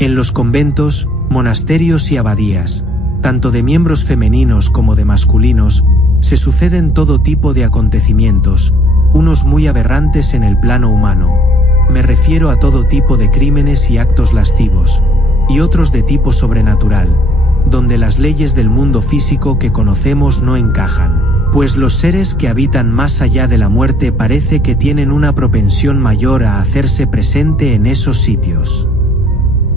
En los conventos, monasterios y abadías, tanto de miembros femeninos como de masculinos, se suceden todo tipo de acontecimientos, unos muy aberrantes en el plano humano. Me refiero a todo tipo de crímenes y actos lascivos, y otros de tipo sobrenatural, donde las leyes del mundo físico que conocemos no encajan, pues los seres que habitan más allá de la muerte parece que tienen una propensión mayor a hacerse presente en esos sitios.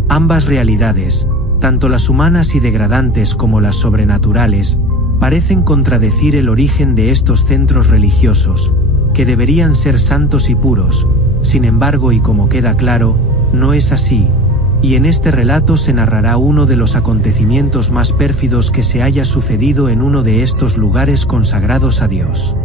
Ambas realidades, tanto las humanas y degradantes como las sobrenaturales, parecen contradecir el origen de estos centros religiosos, que deberían ser santos y puros. Sin embargo, y como queda claro, no es así, y en este relato se narrará uno de los acontecimientos más pérfidos que se haya sucedido en uno de estos lugares consagrados a Dios.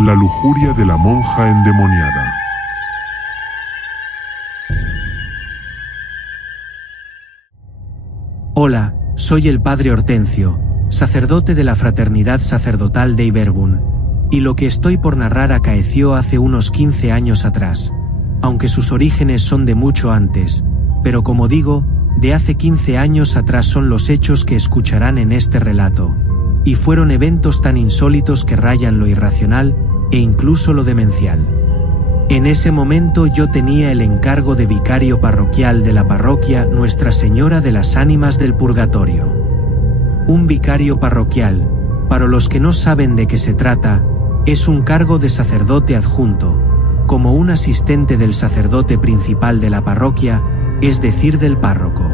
La lujuria de la monja endemoniada. Hola, soy el padre Hortensio, sacerdote de la Fraternidad Sacerdotal de Iberbun, y lo que estoy por narrar acaeció hace unos 15 años atrás, aunque sus orígenes son de mucho antes, pero como digo, de hace 15 años atrás son los hechos que escucharán en este relato, y fueron eventos tan insólitos que rayan lo irracional, e incluso lo demencial. En ese momento yo tenía el encargo de vicario parroquial de la parroquia Nuestra Señora de las Ánimas del Purgatorio. Un vicario parroquial, para los que no saben de qué se trata, es un cargo de sacerdote adjunto, como un asistente del sacerdote principal de la parroquia, es decir, del párroco.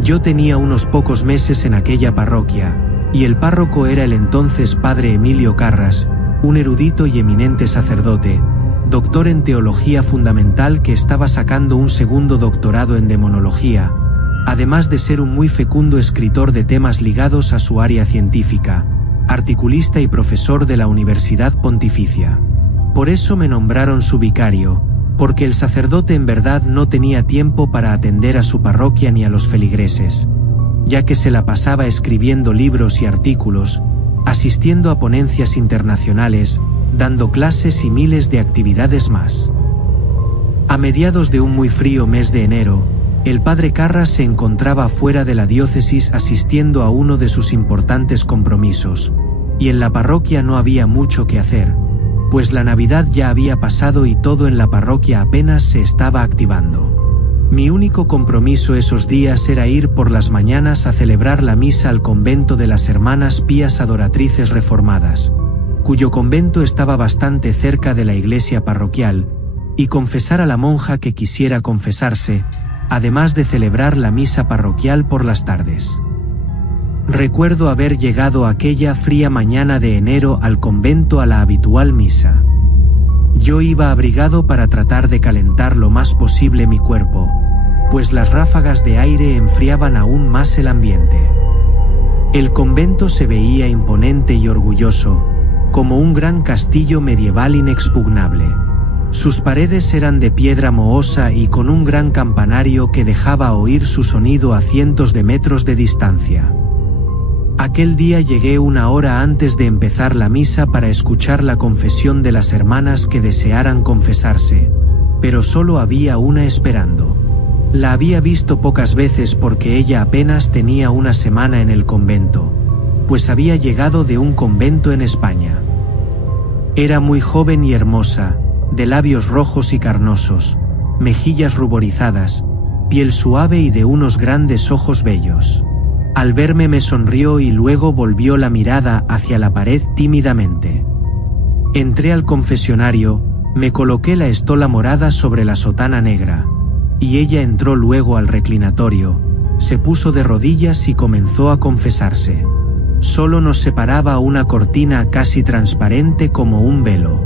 Yo tenía unos pocos meses en aquella parroquia, y el párroco era el entonces padre Emilio Carras, un erudito y eminente sacerdote, doctor en teología fundamental que estaba sacando un segundo doctorado en demonología, además de ser un muy fecundo escritor de temas ligados a su área científica, articulista y profesor de la Universidad Pontificia. Por eso me nombraron su vicario, porque el sacerdote en verdad no tenía tiempo para atender a su parroquia ni a los feligreses, ya que se la pasaba escribiendo libros y artículos, asistiendo a ponencias internacionales, dando clases y miles de actividades más. A mediados de un muy frío mes de enero, el padre Carras se encontraba fuera de la diócesis asistiendo a uno de sus importantes compromisos, y en la parroquia no había mucho que hacer, pues la Navidad ya había pasado y todo en la parroquia apenas se estaba activando. Mi único compromiso esos días era ir por las mañanas a celebrar la misa al convento de las Hermanas Pías Adoratrices Reformadas, cuyo convento estaba bastante cerca de la iglesia parroquial, y confesar a la monja que quisiera confesarse, además de celebrar la misa parroquial por las tardes. Recuerdo haber llegado aquella fría mañana de enero al convento a la habitual misa. Yo iba abrigado para tratar de calentar lo más posible mi cuerpo, pues las ráfagas de aire enfriaban aún más el ambiente. El convento se veía imponente y orgulloso, como un gran castillo medieval inexpugnable. Sus paredes eran de piedra mohosa y con un gran campanario que dejaba oír su sonido a cientos de metros de distancia. Aquel día llegué una hora antes de empezar la misa para escuchar la confesión de las hermanas que desearan confesarse, pero solo había una esperando. La había visto pocas veces porque ella apenas tenía una semana en el convento, pues había llegado de un convento en España. Era muy joven y hermosa, de labios rojos y carnosos, mejillas ruborizadas, piel suave y de unos grandes ojos bellos. Al verme me sonrió y luego volvió la mirada hacia la pared tímidamente. Entré al confesionario, me coloqué la estola morada sobre la sotana negra, y ella entró luego al reclinatorio, se puso de rodillas y comenzó a confesarse. Solo nos separaba una cortina casi transparente como un velo.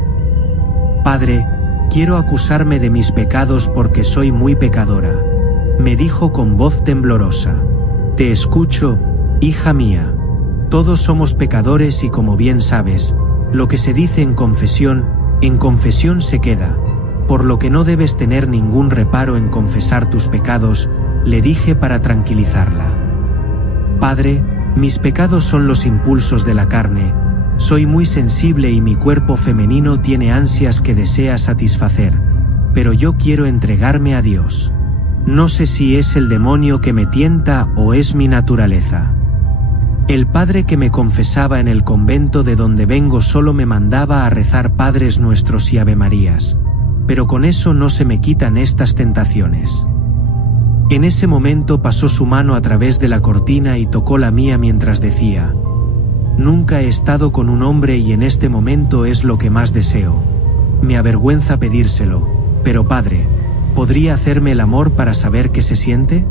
«Padre, quiero acusarme de mis pecados porque soy muy pecadora», me dijo con voz temblorosa. «Te escucho, hija mía. Todos somos pecadores y como bien sabes, lo que se dice en confesión se queda, por lo que no debes tener ningún reparo en confesar tus pecados», le dije para tranquilizarla. «Padre, mis pecados son los impulsos de la carne, Soy muy sensible y mi cuerpo femenino tiene ansias que desea satisfacer, pero yo quiero entregarme a Dios. No sé si es el demonio que me tienta o es mi naturaleza. El padre que me confesaba en el convento de donde vengo solo me mandaba a rezar Padres Nuestros y Avemarías, pero con eso no se me quitan estas tentaciones. En ese momento pasó su mano a través de la cortina y tocó la mía mientras decía: nunca he estado con un hombre y en este momento es lo que más deseo. Me avergüenza pedírselo, pero padre, ¿podría hacerme el amor para saber qué se siente?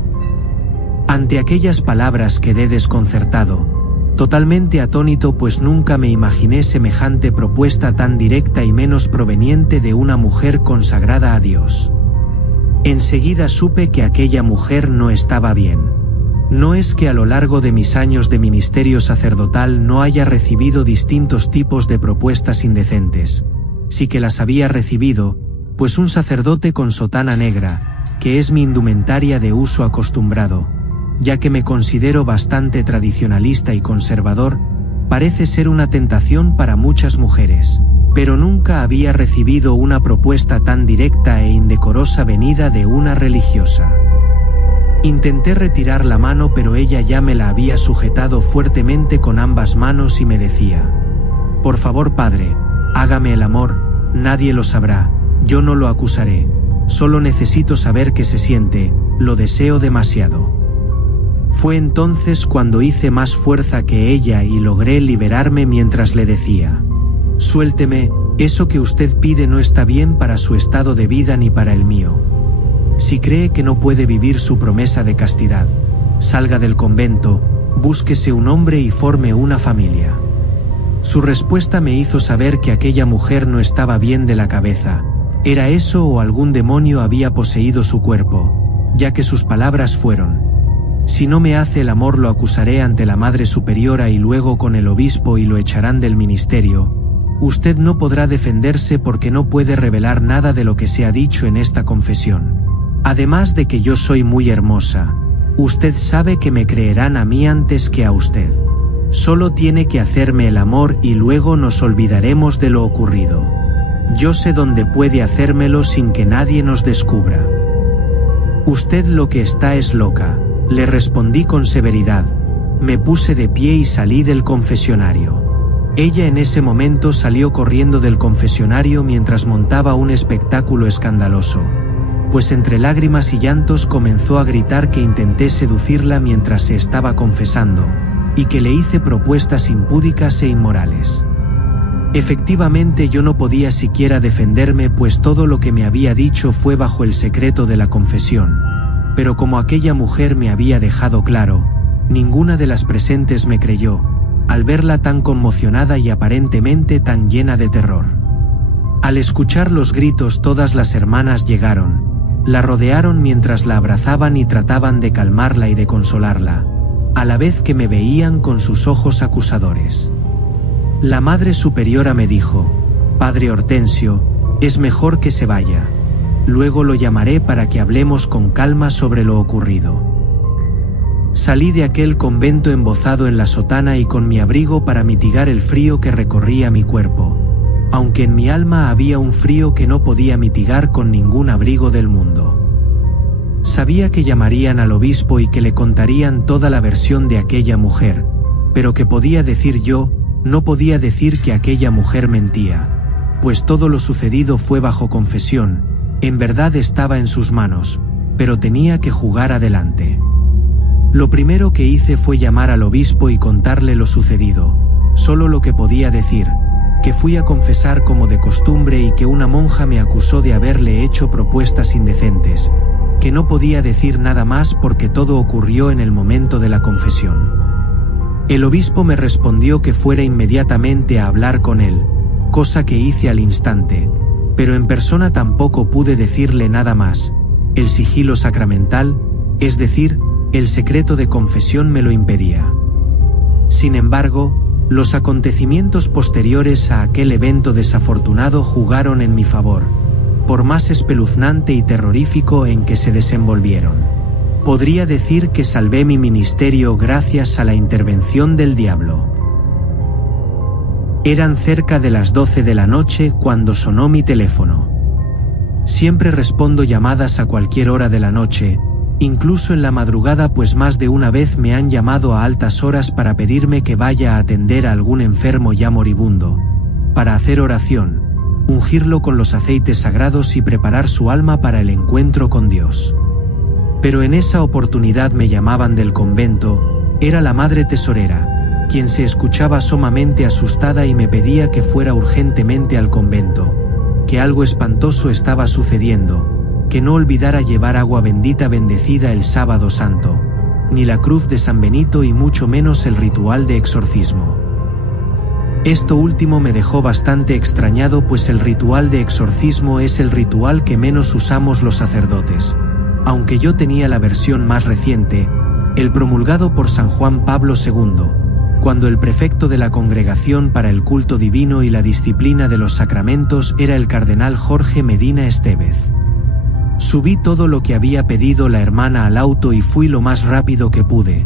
Ante aquellas palabras quedé desconcertado, totalmente atónito, pues nunca me imaginé semejante propuesta tan directa y menos proveniente de una mujer consagrada a Dios. Enseguida supe que aquella mujer no estaba bien. No es que a lo largo de mis años de ministerio sacerdotal no haya recibido distintos tipos de propuestas indecentes. Sí que las había recibido, pues un sacerdote con sotana negra, que es mi indumentaria de uso acostumbrado, ya que me considero bastante tradicionalista y conservador, parece ser una tentación para muchas mujeres, pero nunca había recibido una propuesta tan directa e indecorosa venida de una religiosa. Intenté retirar la mano, pero ella ya me la había sujetado fuertemente con ambas manos y me decía: por favor, padre, hágame el amor, nadie lo sabrá, yo no lo acusaré, solo necesito saber qué se siente, lo deseo demasiado. Fue entonces cuando hice más fuerza que ella y logré liberarme mientras le decía: suélteme, eso que usted pide no está bien para su estado de vida ni para el mío. Si cree que no puede vivir su promesa de castidad, salga del convento, búsquese un hombre y forme una familia. Su respuesta me hizo saber que aquella mujer no estaba bien de la cabeza. ¿Era eso o algún demonio había poseído su cuerpo? Ya que sus palabras fueron: si no me hace el amor lo acusaré ante la Madre Superiora y luego con el obispo y lo echarán del ministerio. Usted no podrá defenderse porque no puede revelar nada de lo que se ha dicho en esta confesión. Además de que yo soy muy hermosa, usted sabe que me creerán a mí antes que a usted. Solo tiene que hacerme el amor y luego nos olvidaremos de lo ocurrido. Yo sé dónde puede hacérmelo sin que nadie nos descubra. Usted lo que está es loca, le respondí con severidad. Me puse de pie y salí del confesionario. Ella en ese momento salió corriendo del confesionario mientras montaba un espectáculo escandaloso, pues entre lágrimas y llantos comenzó a gritar que intenté seducirla mientras se estaba confesando, y que le hice propuestas impúdicas e inmorales. Efectivamente yo no podía siquiera defenderme, pues todo lo que me había dicho fue bajo el secreto de la confesión, pero como aquella mujer me había dejado claro, ninguna de las presentes me creyó, al verla tan conmocionada y aparentemente tan llena de terror. Al escuchar los gritos todas las hermanas llegaron, la rodearon mientras la abrazaban y trataban de calmarla y de consolarla, a la vez que me veían con sus ojos acusadores. La Madre Superiora me dijo: Padre Hortensio, es mejor que se vaya. Luego lo llamaré para que hablemos con calma sobre lo ocurrido. Salí de aquel convento embozado en la sotana y con mi abrigo para mitigar el frío que recorría mi cuerpo, aunque en mi alma había un frío que no podía mitigar con ningún abrigo del mundo. Sabía que llamarían al obispo y que le contarían toda la versión de aquella mujer, pero ¿qué podía decir yo? No podía decir que aquella mujer mentía, pues todo lo sucedido fue bajo confesión, en verdad estaba en sus manos, pero tenía que jugar adelante. Lo primero que hice fue llamar al obispo y contarle lo sucedido, solo lo que podía decir, que fui a confesar como de costumbre y que una monja me acusó de haberle hecho propuestas indecentes, que no podía decir nada más porque todo ocurrió en el momento de la confesión. El obispo me respondió que fuera inmediatamente a hablar con él, cosa que hice al instante, pero en persona tampoco pude decirle nada más. El sigilo sacramental, es decir, el secreto de confesión me lo impedía. Sin embargo, los acontecimientos posteriores a aquel evento desafortunado jugaron en mi favor, por más espeluznante y terrorífico en que se desenvolvieron. Podría decir que salvé mi ministerio gracias a la intervención del diablo. Eran cerca de las 12 de la noche cuando sonó mi teléfono. Siempre respondo llamadas a cualquier hora de la noche, incluso en la madrugada, pues más de una vez me han llamado a altas horas para pedirme que vaya a atender a algún enfermo ya moribundo, para hacer oración, ungirlo con los aceites sagrados y preparar su alma para el encuentro con Dios. Pero en esa oportunidad me llamaban del convento, era la madre tesorera, quien se escuchaba sumamente asustada y me pedía que fuera urgentemente al convento, que algo espantoso estaba sucediendo, que no olvidara llevar agua bendita bendecida el sábado santo, ni la cruz de San Benito y mucho menos el ritual de exorcismo. Esto último me dejó bastante extrañado, pues el ritual de exorcismo es el ritual que menos usamos los sacerdotes, aunque yo tenía la versión más reciente, el promulgado por San Juan Pablo II, cuando el prefecto de la Congregación para el Culto Divino y la Disciplina de los Sacramentos era el cardenal Jorge Medina Estevez. Subí todo lo que había pedido la hermana al auto y fui lo más rápido que pude,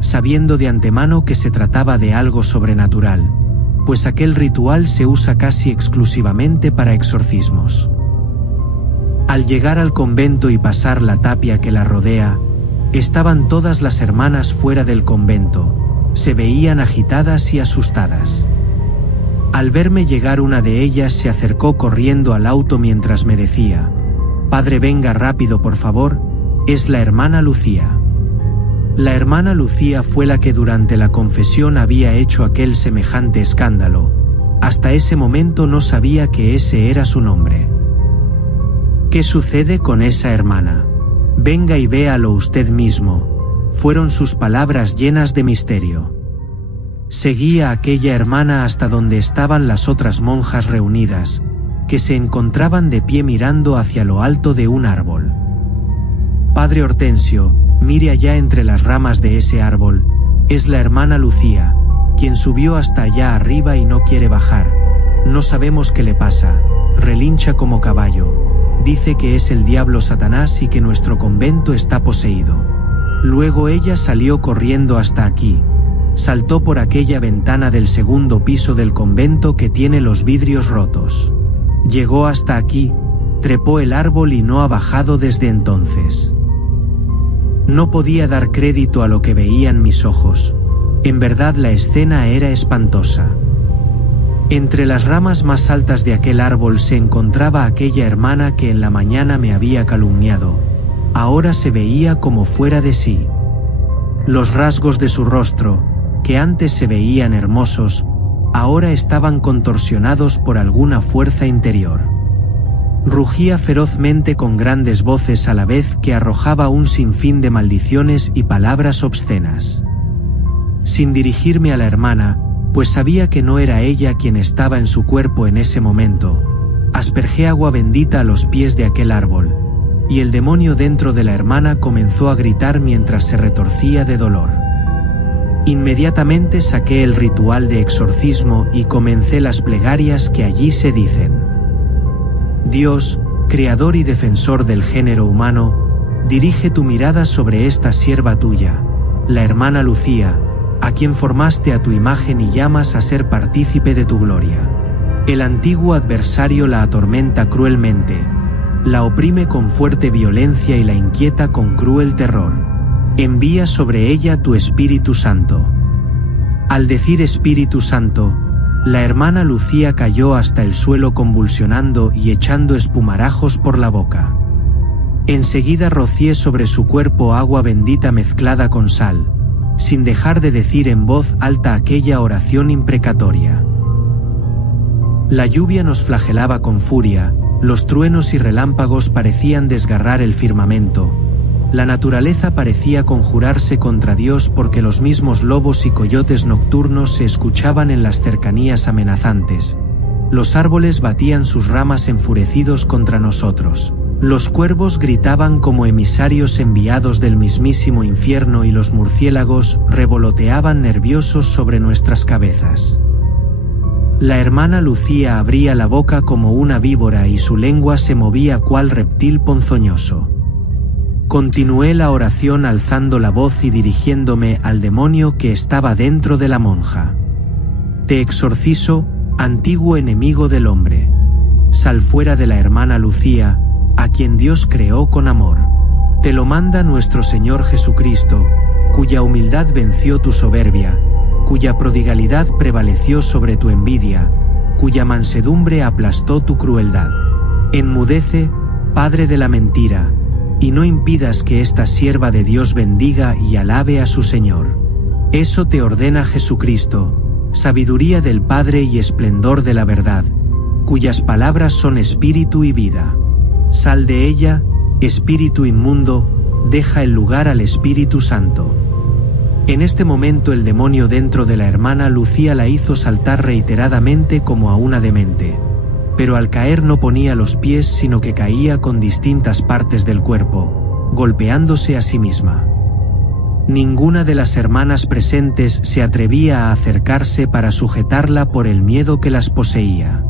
sabiendo de antemano que se trataba de algo sobrenatural, pues aquel ritual se usa casi exclusivamente para exorcismos. Al llegar al convento y pasar la tapia que la rodea, estaban todas las hermanas fuera del convento, se veían agitadas y asustadas. Al verme llegar, una de ellas se acercó corriendo al auto mientras me decía: «Padre, venga rápido por favor, es la hermana Lucía». La hermana Lucía fue la que durante la confesión había hecho aquel semejante escándalo. Hasta ese momento no sabía que ese era su nombre. «¿Qué sucede con esa hermana? Venga y véalo usted mismo», fueron sus palabras llenas de misterio. Seguí a aquella hermana hasta donde estaban las otras monjas reunidas, que se encontraban de pie mirando hacia lo alto de un árbol. «Padre Hortensio, mire allá entre las ramas de ese árbol, es la hermana Lucía, quien subió hasta allá arriba y no quiere bajar. No sabemos qué le pasa, relincha como caballo. Dice que es el diablo Satanás y que nuestro convento está poseído». Luego ella salió corriendo hasta aquí, saltó por aquella ventana del segundo piso del convento que tiene los vidrios rotos. Llegó hasta aquí, trepó el árbol y no ha bajado desde entonces. No podía dar crédito a lo que veían mis ojos. En verdad la escena era espantosa. Entre las ramas más altas de aquel árbol se encontraba aquella hermana que en la mañana me había calumniado. Ahora se veía como fuera de sí. Los rasgos de su rostro, que antes se veían hermosos, ahora estaban contorsionados por alguna fuerza interior. Rugía ferozmente con grandes voces a la vez que arrojaba un sinfín de maldiciones y palabras obscenas. Sin dirigirme a la hermana, pues sabía que no era ella quien estaba en su cuerpo en ese momento, aspergé agua bendita a los pies de aquel árbol, y el demonio dentro de la hermana comenzó a gritar mientras se retorcía de dolor. Inmediatamente saqué el ritual de exorcismo y comencé las plegarias que allí se dicen. Dios, creador y defensor del género humano, dirige tu mirada sobre esta sierva tuya, la hermana Lucía, a quien formaste a tu imagen y llamas a ser partícipe de tu gloria. El antiguo adversario la atormenta cruelmente, la oprime con fuerte violencia y la inquieta con cruel terror. Envía sobre ella tu Espíritu Santo. Al decir Espíritu Santo, la hermana Lucía cayó hasta el suelo convulsionando y echando espumarajos por la boca. Enseguida rocié sobre su cuerpo agua bendita mezclada con sal, sin dejar de decir en voz alta aquella oración imprecatoria. La lluvia nos flagelaba con furia, los truenos y relámpagos parecían desgarrar el firmamento. La naturaleza parecía conjurarse contra Dios porque los mismos lobos y coyotes nocturnos se escuchaban en las cercanías amenazantes. Los árboles batían sus ramas enfurecidos contra nosotros. Los cuervos gritaban como emisarios enviados del mismísimo infierno y los murciélagos revoloteaban nerviosos sobre nuestras cabezas. La hermana Lucía abría la boca como una víbora y su lengua se movía cual reptil ponzoñoso. Continué la oración alzando la voz y dirigiéndome al demonio que estaba dentro de la monja. Te exorcizo, antiguo enemigo del hombre. Sal fuera de la hermana Lucía, a quien Dios creó con amor. Te lo manda nuestro Señor Jesucristo, cuya humildad venció tu soberbia, cuya prodigalidad prevaleció sobre tu envidia, cuya mansedumbre aplastó tu crueldad. Enmudece, Padre de la mentira, y no impidas que esta sierva de Dios bendiga y alabe a su Señor. Eso te ordena Jesucristo, sabiduría del Padre y esplendor de la verdad, cuyas palabras son espíritu y vida. Sal de ella, espíritu inmundo, deja el lugar al Espíritu Santo. En este momento el demonio dentro de la hermana Lucía la hizo saltar reiteradamente como a una demente. Pero al caer no ponía los pies sino que caía con distintas partes del cuerpo, golpeándose a sí misma. Ninguna de las hermanas presentes se atrevía a acercarse para sujetarla por el miedo que las poseía.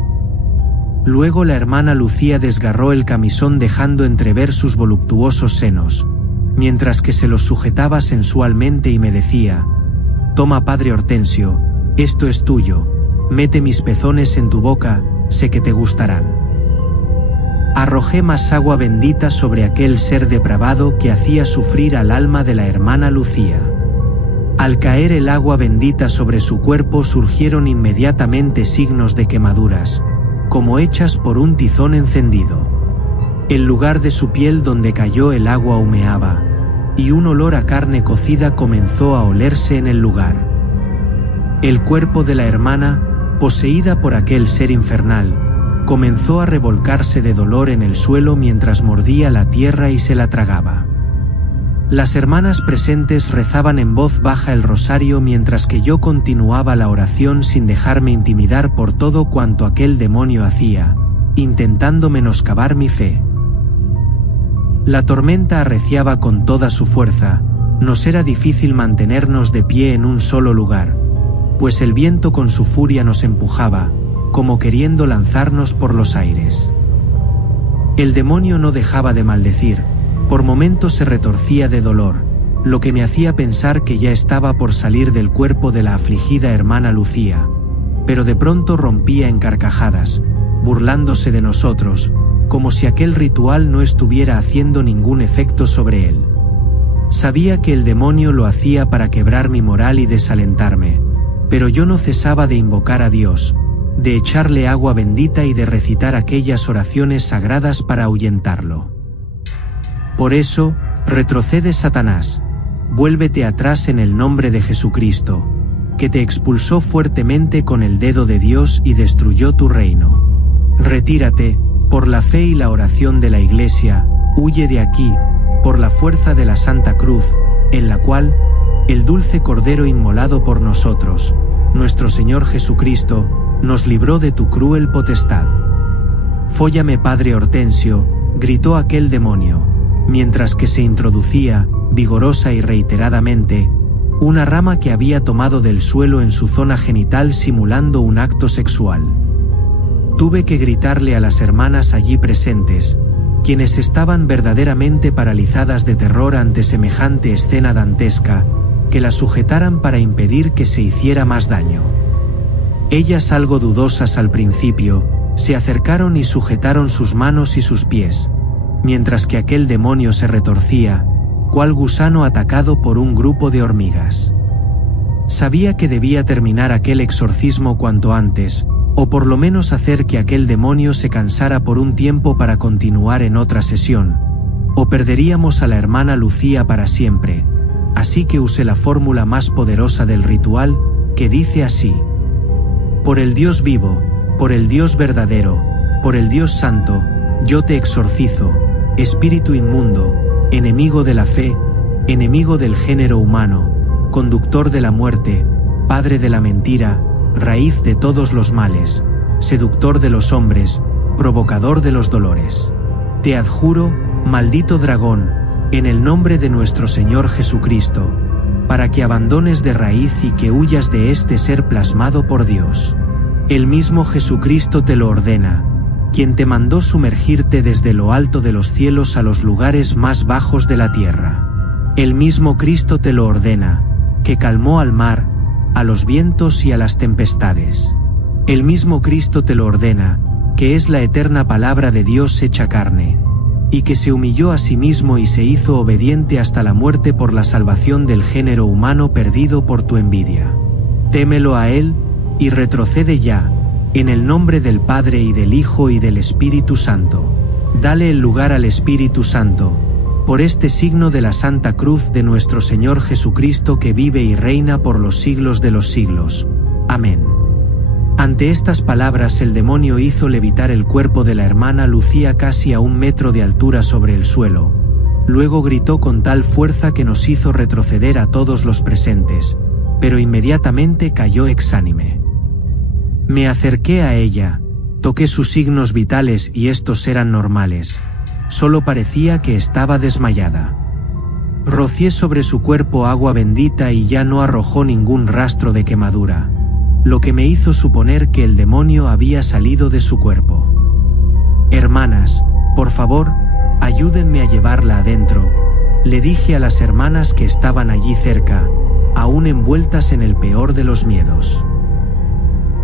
Luego la hermana Lucía desgarró el camisón dejando entrever sus voluptuosos senos, mientras que se los sujetaba sensualmente y me decía: «Toma, Padre Hortensio, esto es tuyo, mete mis pezones en tu boca, sé que te gustarán». Arrojé más agua bendita sobre aquel ser depravado que hacía sufrir al alma de la hermana Lucía. Al caer el agua bendita sobre su cuerpo surgieron inmediatamente signos de quemaduras, como hechas por un tizón encendido. El lugar de su piel donde cayó el agua humeaba, y un olor a carne cocida comenzó a olerse en el lugar. El cuerpo de la hermana, poseída por aquel ser infernal, comenzó a revolcarse de dolor en el suelo mientras mordía la tierra y se la tragaba. Las hermanas presentes rezaban en voz baja el rosario mientras que yo continuaba la oración sin dejarme intimidar por todo cuanto aquel demonio hacía, intentando menoscabar mi fe. La tormenta arreciaba con toda su fuerza, nos era difícil mantenernos de pie en un solo lugar, pues el viento con su furia nos empujaba, como queriendo lanzarnos por los aires. El demonio no dejaba de maldecir, por momentos se retorcía de dolor, lo que me hacía pensar que ya estaba por salir del cuerpo de la afligida hermana Lucía, pero de pronto rompía en carcajadas, burlándose de nosotros, como si aquel ritual no estuviera haciendo ningún efecto sobre él. Sabía que el demonio lo hacía para quebrar mi moral y desalentarme, pero yo no cesaba de invocar a Dios, de echarle agua bendita y de recitar aquellas oraciones sagradas para ahuyentarlo. Por eso, retrocede Satanás, vuélvete atrás en el nombre de Jesucristo, que te expulsó fuertemente con el dedo de Dios y destruyó tu reino. Retírate, por la fe y la oración de la Iglesia, huye de aquí, por la fuerza de la Santa Cruz, en la cual, el dulce Cordero inmolado por nosotros, nuestro Señor Jesucristo, nos libró de tu cruel potestad. Fóllame, Padre Hortensio, gritó aquel demonio, mientras que se introducía, vigorosa y reiteradamente, una rama que había tomado del suelo en su zona genital simulando un acto sexual. Tuve que gritarle a las hermanas allí presentes, quienes estaban verdaderamente paralizadas de terror ante semejante escena dantesca, que la sujetaran para impedir que se hiciera más daño. Ellas, algo dudosas al principio, se acercaron y sujetaron sus manos y sus pies, mientras que aquel demonio se retorcía, cual gusano atacado por un grupo de hormigas. Sabía que debía terminar aquel exorcismo cuanto antes, o por lo menos hacer que aquel demonio se cansara por un tiempo para continuar en otra sesión, o perderíamos a la hermana Lucía para siempre, así que usé la fórmula más poderosa del ritual, que dice así: por el Dios vivo, por el Dios verdadero, por el Dios santo, yo te exorcizo, espíritu inmundo, enemigo de la fe, enemigo del género humano, conductor de la muerte, padre de la mentira, raíz de todos los males, seductor de los hombres, provocador de los dolores. Te adjuro, maldito dragón, en el nombre de nuestro Señor Jesucristo, para que abandones de raíz y que huyas de este ser plasmado por Dios. El mismo Jesucristo te lo ordena, quien te mandó sumergirte desde lo alto de los cielos a los lugares más bajos de la tierra. El mismo Cristo te lo ordena, que calmó al mar, a los vientos y a las tempestades. El mismo Cristo te lo ordena, que es la eterna palabra de Dios hecha carne, y que se humilló a sí mismo y se hizo obediente hasta la muerte por la salvación del género humano perdido por tu envidia. Témelo a Él, y retrocede ya, en el nombre del Padre y del Hijo y del Espíritu Santo. Dale el lugar al Espíritu Santo, por este signo de la Santa Cruz de nuestro Señor Jesucristo que vive y reina por los siglos de los siglos. Amén. Ante estas palabras el demonio hizo levitar el cuerpo de la hermana Lucía casi a 1 metro de altura sobre el suelo. Luego gritó con tal fuerza que nos hizo retroceder a todos los presentes, pero inmediatamente cayó exánime. Me acerqué a ella, toqué sus signos vitales y estos eran normales. Solo parecía que estaba desmayada. Rocié sobre su cuerpo agua bendita y ya no arrojó ningún rastro de quemadura, lo que me hizo suponer que el demonio había salido de su cuerpo. Hermanas, por favor, ayúdenme a llevarla adentro, le dije a las hermanas que estaban allí cerca, aún envueltas en el peor de los miedos.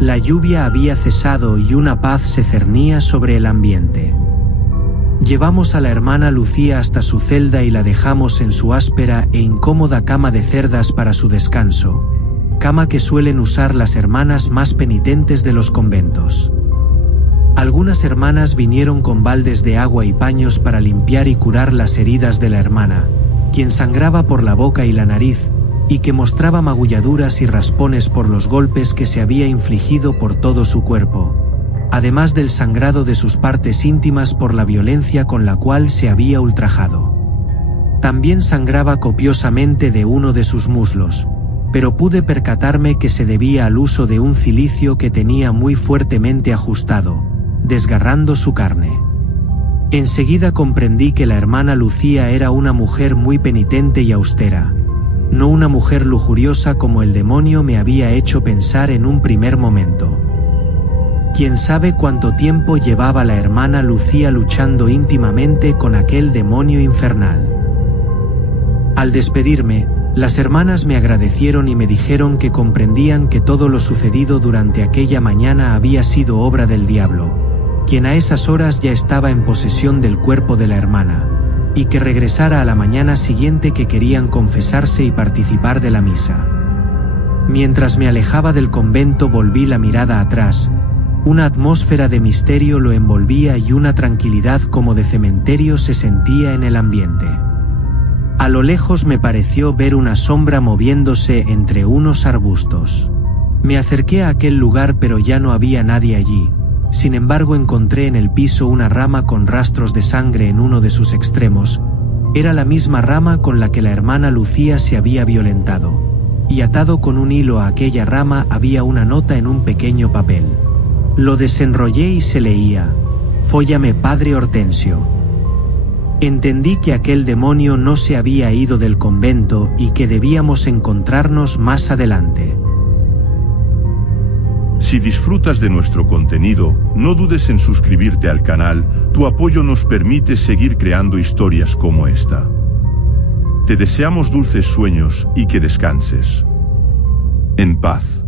La lluvia había cesado y una paz se cernía sobre el ambiente. Llevamos a la hermana Lucía hasta su celda y la dejamos en su áspera e incómoda cama de cerdas para su descanso, cama que suelen usar las hermanas más penitentes de los conventos. Algunas hermanas vinieron con baldes de agua y paños para limpiar y curar las heridas de la hermana, quien sangraba por la boca y la nariz, y que mostraba magulladuras y raspones por los golpes que se había infligido por todo su cuerpo, además del sangrado de sus partes íntimas por la violencia con la cual se había ultrajado. También sangraba copiosamente de uno de sus muslos, pero pude percatarme que se debía al uso de un cilicio que tenía muy fuertemente ajustado, desgarrando su carne. Enseguida comprendí que la hermana Lucía era una mujer muy penitente y austera, no una mujer lujuriosa como el demonio me había hecho pensar en un primer momento. ¿Quién sabe cuánto tiempo llevaba la hermana Lucía luchando íntimamente con aquel demonio infernal? Al despedirme, las hermanas me agradecieron y me dijeron que comprendían que todo lo sucedido durante aquella mañana había sido obra del diablo, quien a esas horas ya estaba en posesión del cuerpo de la hermana, y que regresara a la mañana siguiente que querían confesarse y participar de la misa. Mientras me alejaba del convento volví la mirada atrás. Una atmósfera de misterio lo envolvía y una tranquilidad como de cementerio se sentía en el ambiente. A lo lejos me pareció ver una sombra moviéndose entre unos arbustos. Me acerqué a aquel lugar pero ya no había nadie allí. Sin embargo encontré en el piso una rama con rastros de sangre en uno de sus extremos. Era la misma rama con la que la hermana Lucía se había violentado. Y atado con un hilo a aquella rama había una nota en un pequeño papel. Lo desenrollé y se leía: «Fóllame, padre Hortensio». Entendí que aquel demonio no se había ido del convento y que debíamos encontrarnos más adelante. Si disfrutas de nuestro contenido, no dudes en suscribirte al canal, tu apoyo nos permite seguir creando historias como esta. Te deseamos dulces sueños y que descanses en paz.